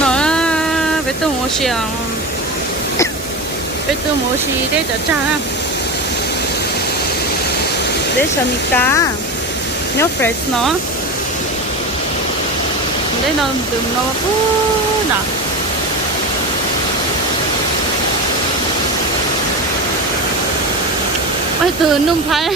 nó với tôi mua xe với tôi mua xe để cho cha để cho mi cá nhớ fresh nó để nó đừng nó phú nè mấy từ nung phải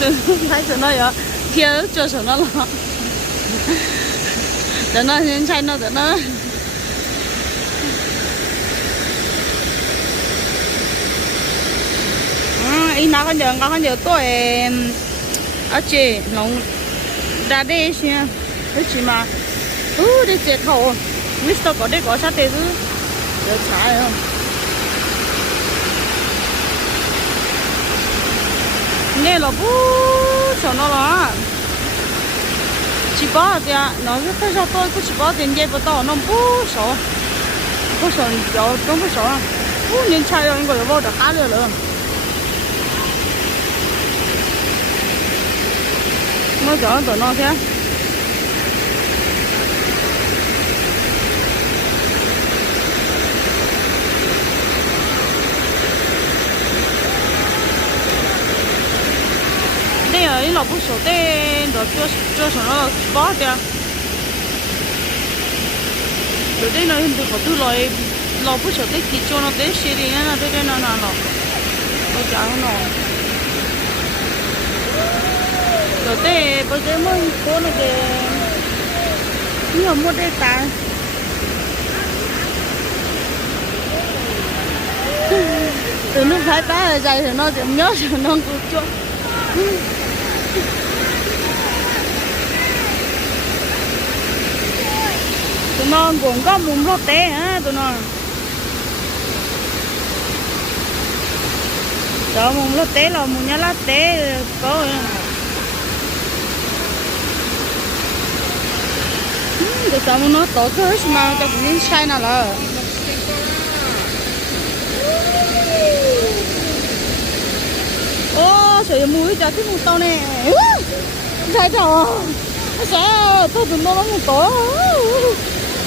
từ nung phải cho nó vậy kia cho cho nó lo để nó nhân chạy nó để nó ý nào con giờ tôi ở chị nông ra đây xem cái gì mà đi chết thầu Mr. có đây có sát thế chứ được trái không nghe là bú cho nó là chỉ bỏ thì nó rất phải cho tôi cứ chỉ bỏ tiền dây vào tao nó bú sợ giờ không phải sợ bú nhân trai rồi người vô được khá được rồi nó chở tụi nó thế đây là những lò bút sổ tên rồi cho nó bó kìa rồi đây là hình thức của tôi loại lò bút sổ tên thì cho nó tới xe đi nó tới nó lò nó chả không nọ rồi đây bây giờ mới có nó về nhiều mua đây ta từ lúc phải cá ở dày thì nó chỉ nhớ rồi nó cứ cho tụi nó cũng có mùng lót té hả tụi nó đó mùng lót té là mùng nhá lót té có cái sao nó tổ cơ mà cho cũng nên sai nào là ô trời mũi cho cái mùng tao nè sai trời sao tôi tụi nó một tổ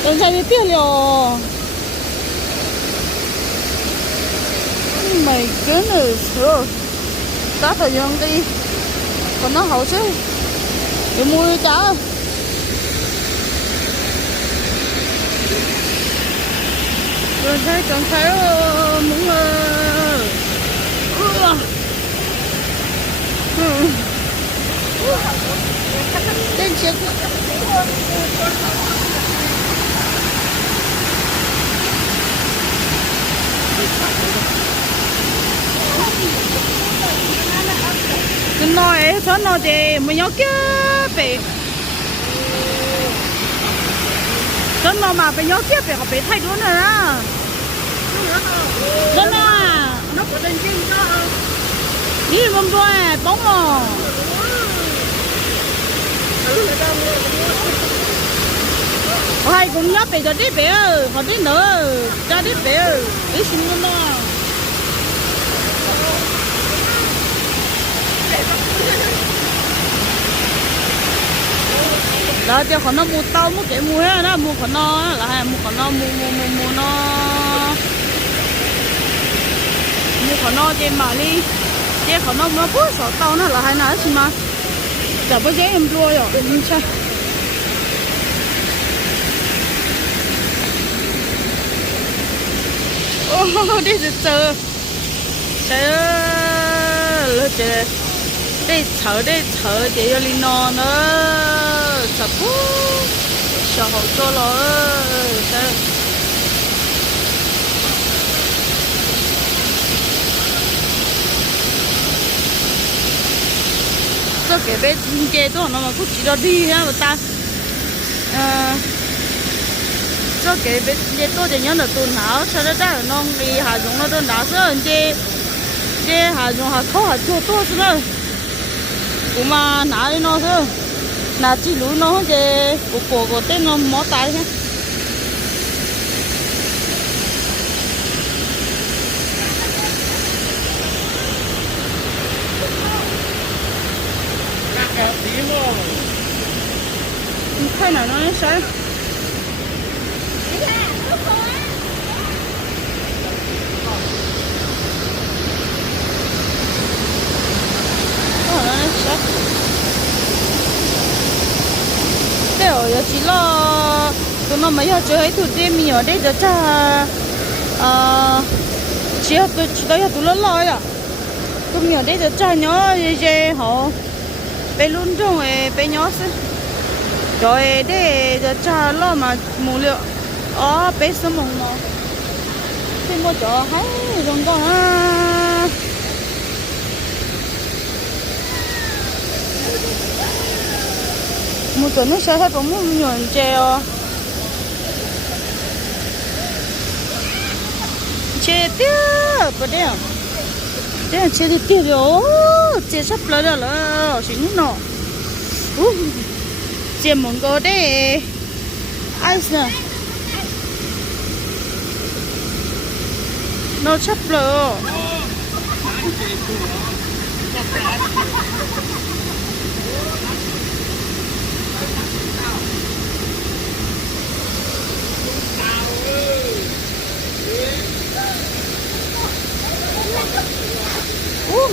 đừng sai biết tiêu liều mày cứ nữa rồi cá thời gian đi còn nó hậu chứ cái mũi chả rồi thấy chẳng thấy muốn lên chiếc cái nói cho nó để mình nhớ kia về cho nó mà phải nhớ kia về họ phải thay đổi nữa đó là nó có tên chim đó đi không thôi bóng rồi hai cũng nhớ về cho đi về họ đi nữa ra đi về đi xin luôn đó đó cho họ nó mua tao mua cái mua hết đó mua họ nó là hay mua họ nó mua nó mua họ nó trên mà đi để họ nó bớt sợ tao nó là hay nói gì mà chả có dễ em đua rồi em chơi ô đi chờ lỡ chờ đây chờ để cho linh nó sợ phú sợ hậu cho nó sợ cho cái bé chơi đó nó mà cũng chỉ đó đi ha người ta cho cái bé chơi đó thì nhớ là tuần nào sau đó ra nó đi hà dùng nó tuần nào sớm chơi hà dùng hà thâu hà chua to nữa cũng mà nãy đi nó thôi nãy chỉ lú nó chơi của tên nó mỏ tay ha Thấy nào nó sẽ cái ở chỉ lo tụi nó mấy giờ chơi tụi đêm mình ở đây giờ cha chỉ tới tụi nó lo à tụi mình ở đây giờ cha nhớ về họ bé luôn trong ấy bé nhớ xí rồi để giờ cha lo mà mua liệu bé sớm mùng nó thì mua chỗ hay rồi con mua chỗ nó sẽ hết bóng mua nhuận treo chế tiêu bữa đêm thế chế tiêu rồi chế sắp lấy rồi là xíu nữa chế món có đấy ai sợ nó sắp rồi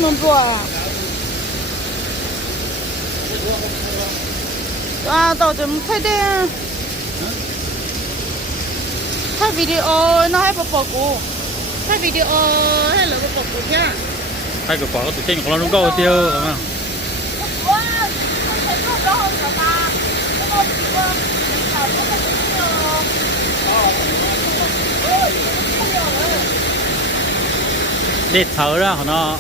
ngon quá tao chấm thấy đấy thấy video nó hay bỏ cũ thấy video hay là bỏ cũ nha thay cái quả tụi trên của nó đúng câu tiêu mà để thở ra nó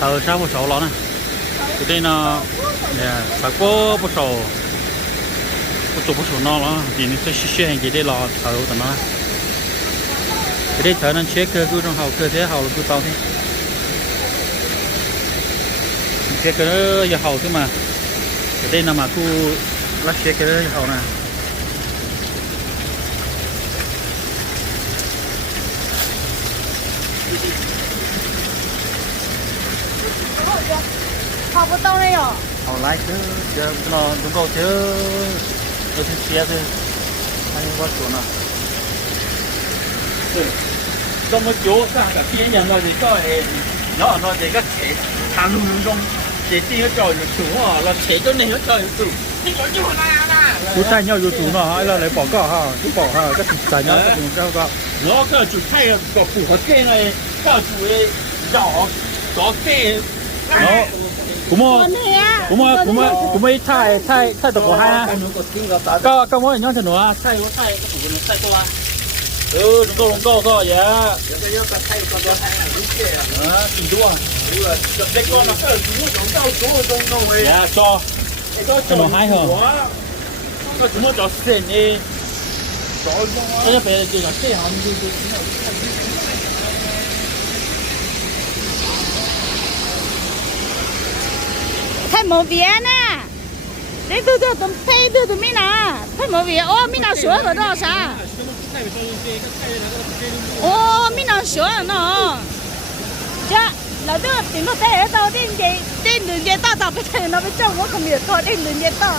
thở sao một số nó này tụi đây nó thở có một số nó thì nó sẽ xí hành gì để lo thở của nó cái đây thở nó chế cơ cứ trong hậu cơ thế hậu là cứ tao thế chế cơ nó giờ hậu thế mà cái đây là mà cứ lắc chế cái đó hậu này học ở đâu đây ạ? hậu lại chứ nó đúng câu chứ nó sẽ chia thôi anh có chỗ nào trong một chỗ sang cả kia nhà nó thì có nó thì các chế tham lưu trong chế tiên nó trời được chủ à là chế cho nên nó trời được chủ chú tay nhau vô chủ nó hay là lấy bỏ cỏ ha chú bỏ ha các thịt tay nhau các thằng cao nó cái chủ thay có phù hợp cái này các chủ ấy rõ có cái nó cũng mới thay được có hai có mỗi nhóm thì nó thay cái chủ nó thay to đúng câu thôi vậy tình đua đây con là cái chủ nó cao chủ trong đâu dạ cho nó hai hả cái chủ nó cho sen đi cái giờ phải chỉ là cái hàng đi thấy một việc nè đấy tôi thấy tôi mi nè thấy một việc mi nào sửa rồi đó sao mi nào sửa nó dạ là tôi tính nó thế tao đến đường dây tao cái thằng nó bị trông nó không biết thôi đến đường dây tao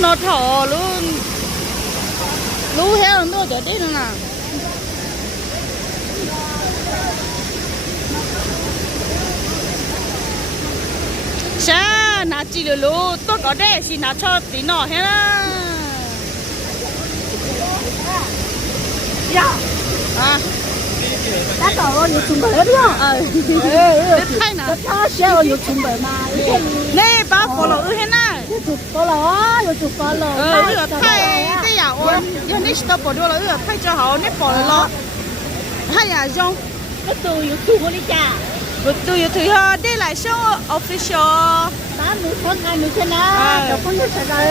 nó thở luôn lú heo nó cho đi nữa nè sao nãy chỉ lú tôi có đây xin nãy cho tí nọ hết á đã có nhiều chung bể đúng không? thay nè nó sẽ nhiều chung bể mà nè ba có lẩu hết nè có lẩu nhiều chung có lẩu thay cái nhà ôn giờ nít tao bỏ đồ là thay cho họ nít bỏ lo hay là giống cái từ nhiều chung đi cha một từ thứ hai đây là số official đó mình có ngày mình thế nào rồi con biết sao rồi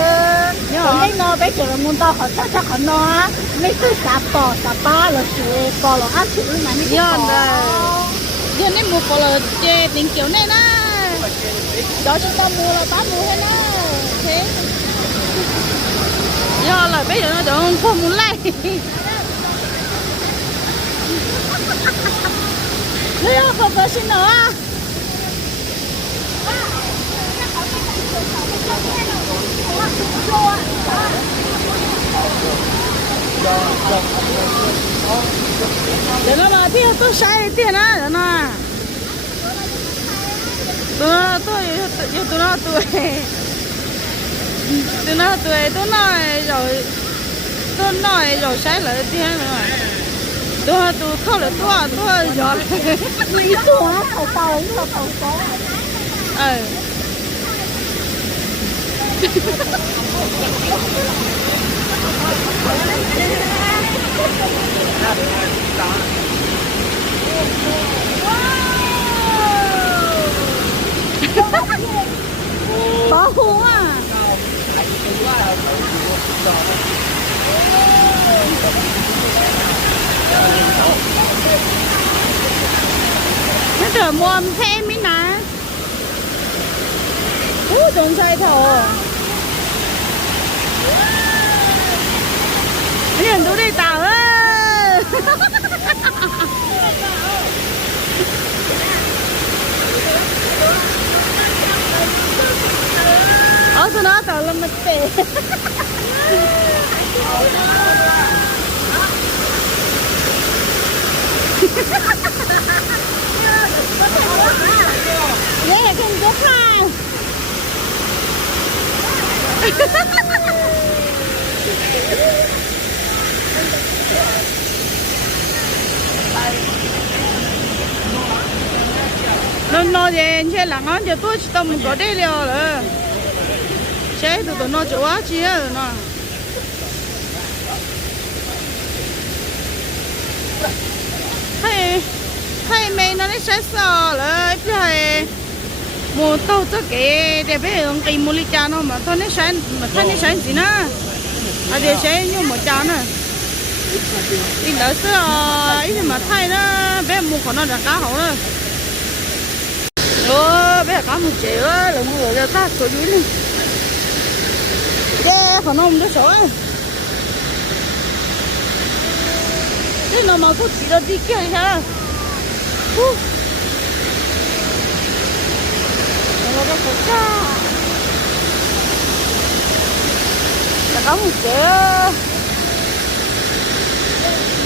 còn đây nó bây giờ là muốn tao họ chắc họ nó mấy cái sạp ba là sự có là ăn chữ mà mấy cái giờ nên mua có là chè tính kiểu này nè đó chúng ta mua là bán mua hết nè thế giờ là bây giờ nó don't không muốn lại không có xin nữa. Để nó mà biết tôi sai tiền á, để nó. Tôi nói rồi sai lại tiền rồi. Tôi không là tôi rồi. Mấy tuổi tàu tàu nó tàu có. Có hú à. Nó trở mua thêm mấy nè. Trốn sai thầu. Nhìn tôi đi tàu ơi. Tôi nói tàu là mất tệ. Đây không có khai. Nó về chơi là ngon cho tôi chỉ tầm có đây liều rồi. Chơi tụi nó chỗ quá chi rồi nó. Hay mày nó lấy sai sò rồi, bây mua tàu cho cái để bây giờ cái mua lịch nó mà thôi nó sai gì nữa, để sai nhưng mà chán nữa, đi đỡ sữa, ý mà thay nó bây giờ mua còn nó là cá hậu nữa, bây giờ cá 1 triệu á, là mua rồi ta sổ dưới đi, cái còn nó không có sổ, cái nó mà có chỉ là đi kia hả? Là có 1 triệu.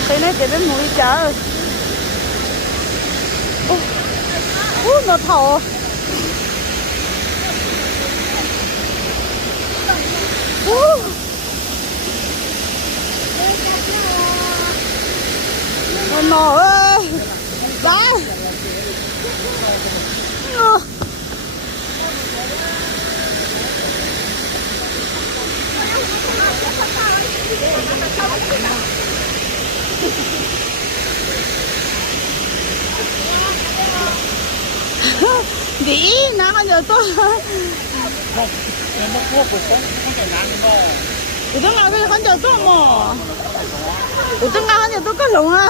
Thì nó chỉ đến mũi chợ. Nó thầu. Nó ơi. Đấy. Đi nào giờ tôi không em mất thuốc không phải nắng đâu tôi nào cái con giờ tôi mà tôi nào giờ tôi có lủng à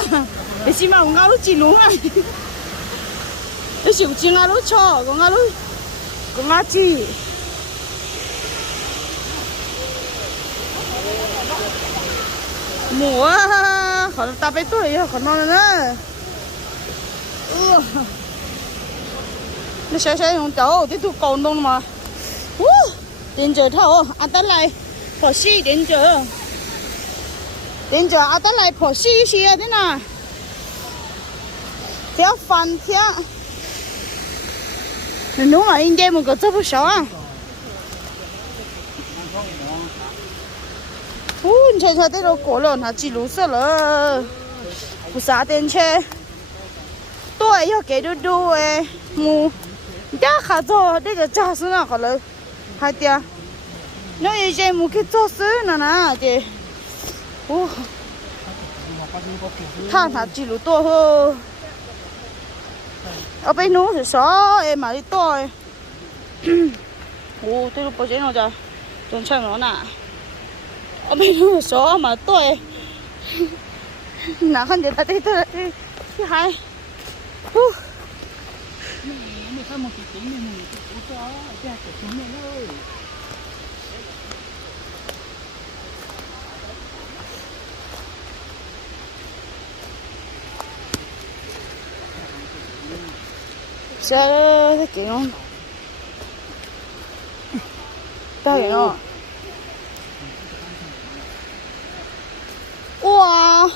để xin mà ngao lúc chỉ lủng à để chịu chỉ ngao lúc cho còn ngao lúc còn ngao chỉ mùa còn ta phải tuổi còn non nữa nó sẽ用走，这都搞弄嘛。点着头，阿得来破西点着，阿得来破西些的呢。不要翻天，你弄嘛应该么个做不少啊。你猜猜这都过了，那记录死了，不啥点车，对，要给嘟嘟诶，木。đã khá rồi, đây là cha xứ nào còn là hai tia, nếu như chơi một cái cho xứ nào nè chị, than thà chỉ lúa to hơn, ở bênนู้thì xó em mà đi to, tôi lúc bao giờ nó ra, tôi chơi nó nè, ở bênนู้xó mà to, nào không được tại đây thứ hai. Không một cái tính này mình cũng cho ra cái tính này thôi. xe thế kiểu không tao hiểu không wow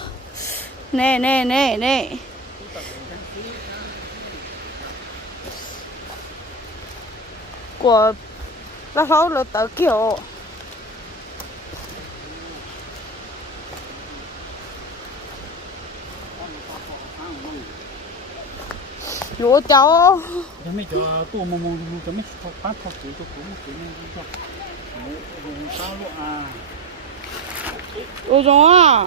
nè nè nè nè của bác pháo là tớ kiểu lúa cháu cho mấy cho tua mông mông cho mấy phát thọ chỉ cho cũng cái này cho sao luôn à lúa giống à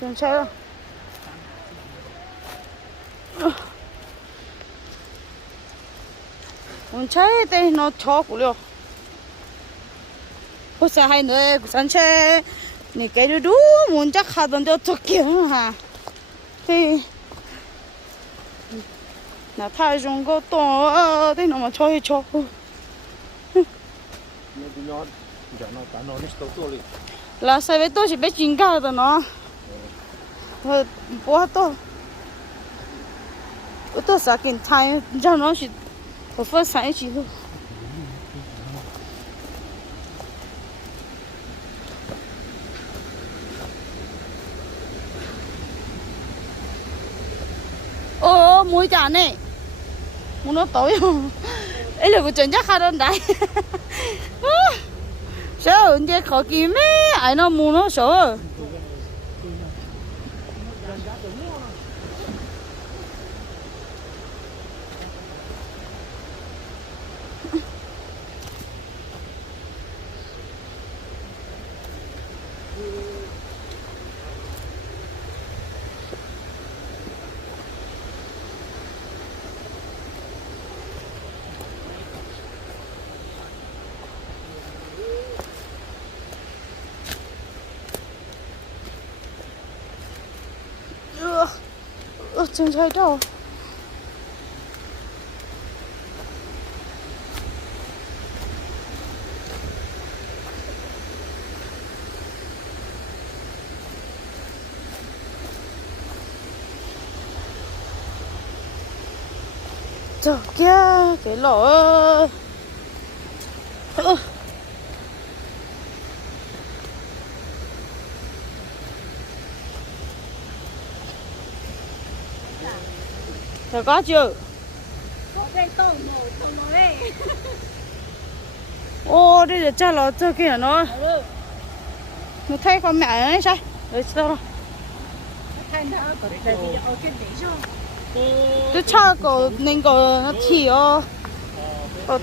chân xe rồi con trai đây nó chó của liệu có sao hay nữa con trai này cái đó đúng muốn chắc 하던 데 어떻게 ha thì là thay dùng có to thế nó mà chơi chó là sao vậy tôi chỉ biết chuyện cả rồi nó bố tôi sẽ kiến thay cho nó chỉ我分散一起录。ô mũi chả này mũi nó tối không ấy là một trận chắc khá đơn đại sao 이제 거기 매 ai nó mũi nó sợ chân thấy đâu trời kia cái lỗ Rồi có chưa? Có đây tôm nó đây. Ô, đây là cha nó cho kia nó. Nó thấy con mẹ ấy sao? Đấy sao? Thay nó có cái gì ở cái đấy chứ. Tôi cha có nên có nó thì ô. Ô.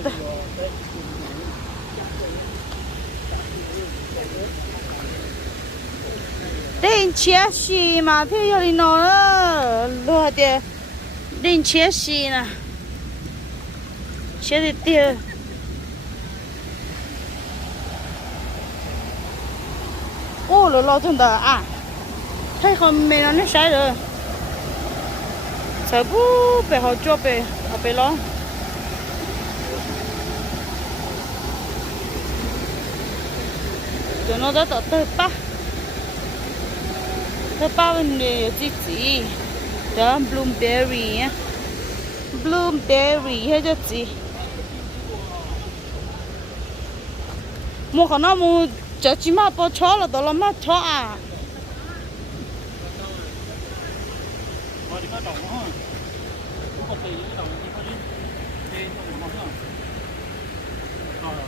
Đến chia xì mà thế giờ đi nó lo đi. Đến chia xì nè. Chia đi tiêu. Ô lo真的啊。thấy con mẹ nó sai rồi. Sợ bố bé họ cho bé, họ bé lo. Cho nó đã tới ba. Tới ba bên này gì? Đó blueberry á. Blueberry hay cái gì? Mua khả năng mua chợ chỉ mà bao chó là đó là mà chó à.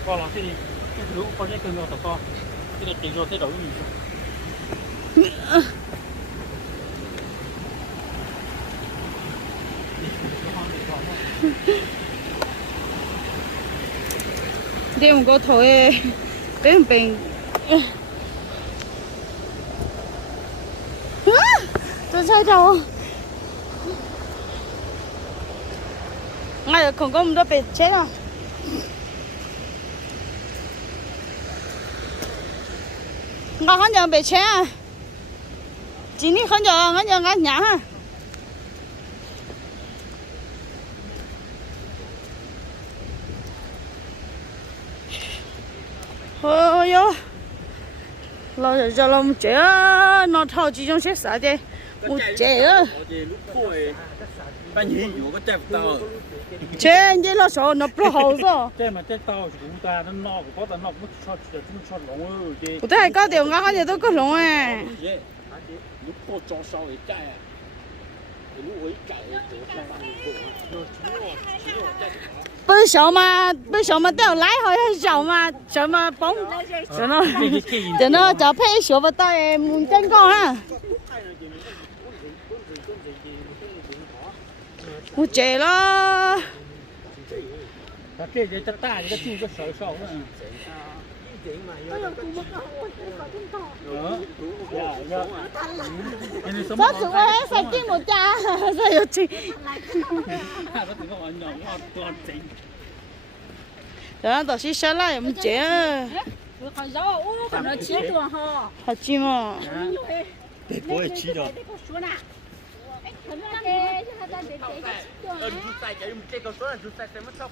Con là cái gì? Cái lũ con cái cơn ngao tao con. Cái này chỉ cho thế đầu mình. Đi một cái thôi bên bên. Tôi sai đâu. Ngay không có một đứa chết đâu. Nó không nhận bị chết à? Chỉ ní không nhận ngã nhã ha. ôi yo lo cho lo một chế nó thao chỉ trong xét啥的một chế á bạn nhìn có chạy tàu chế như lo sợ nó pro hậu rồi chạy mà chạy tàu chúng ta nó nọ có ta nọ mất shot chúng shot lỏng ơi chứ tôi hay có điều ngã cái gì tôi có lỏng à lúc cô cho sau ấy chạy à lúc ấy chạy bây giờ mà đeo lái hơi sợ mà bóng cho nó cho phê sửa vào tay muốn chân con ha một chế lo cái ta cái chú cái sợi sầu nữa có sự ấy phải kiếm một cha sao yêu chị đó đó là sao lại một chế hạt chim à để bố ấy chi rồi chú sai chạy một cái con số là chú sai sẽ mất sốc